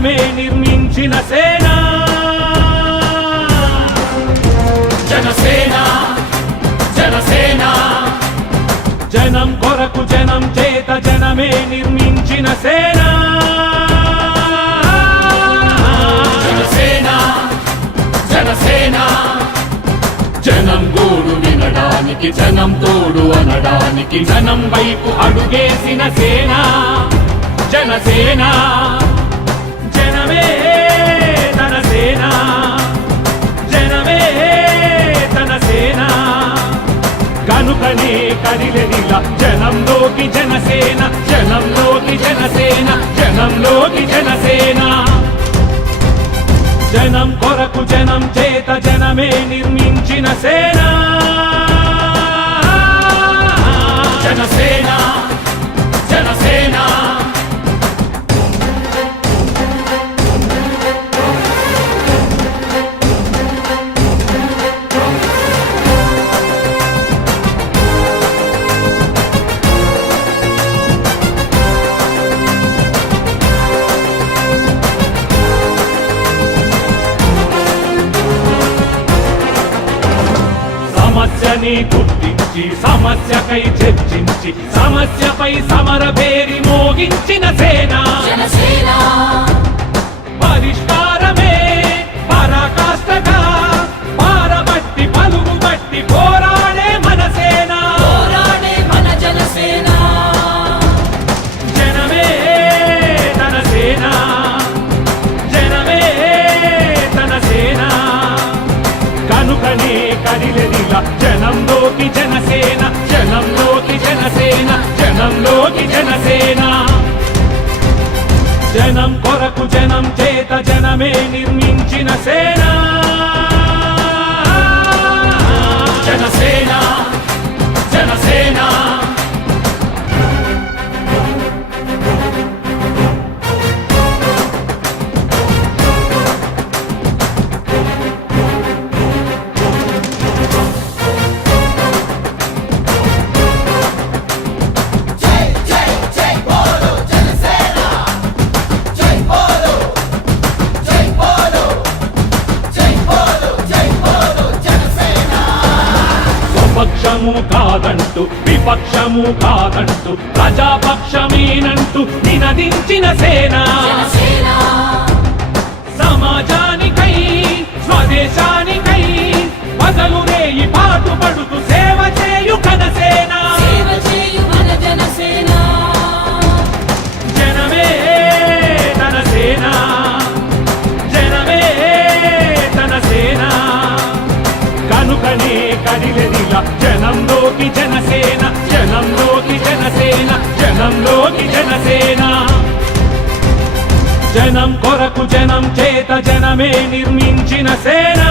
జనమే నిర్మించిన సేన జనసేన జనసేన జనం కొరకు జనం చేత జనమే నిర్మించిన సేన జనసేన జనసేన జనం గోడు వినడానికి జనం తోడు అనడానికి జనం వైపు అడుగేసిన సేన జనసేన జనమే తన సేన జనమే తన సేన కనుకనే కదిలెదిలా జనంలోకి జనసేన జనంలోకి జనసేన జనంలోకి జనసేన జనం కొరకు జనం చేత జనమే నిర్మించిన సేన జనసేన జనసేన సమస్యని గుర్తించి సమస్యకై చర్చించి సమస్యపై సమర పేరి మోగించిన సేన జనసేన పరిష్కారమే పరాకాష్ఠగా పారబట్టి పలుగుబట్టి పోరాడే మన సేన పోరాడే మన జనసేన జనమే తన సేన జనమే తన సేన కనుకనే కదిలెదిలా జనంలోకి జనసేన జనంలోకి జనసేన జనంలోకి జనసేన జనం కొరకు జనం చేత జనమే నిర్మించిన సేన జనసేన జనసేన పక్షము కాదంటూ విపక్షము కాదంటూ ప్రజాపక్షమేనంటూ నినదించిన సేన జనసేన సమాజానికై స్వదేశానికై పగలు రేయి పాటుపడుతూ సేవ చేయు కనసేన సేవ చేయు మన జనసేన జనమే తన సేన జనమే తన సేన కనుకనే కదిలెదిలా జనంలోకి జనసేన జనంలోకి జనసేన జనంలోకి జనసేన జనం కొరకు జనం చేత జనమే నిర్మించిన సేన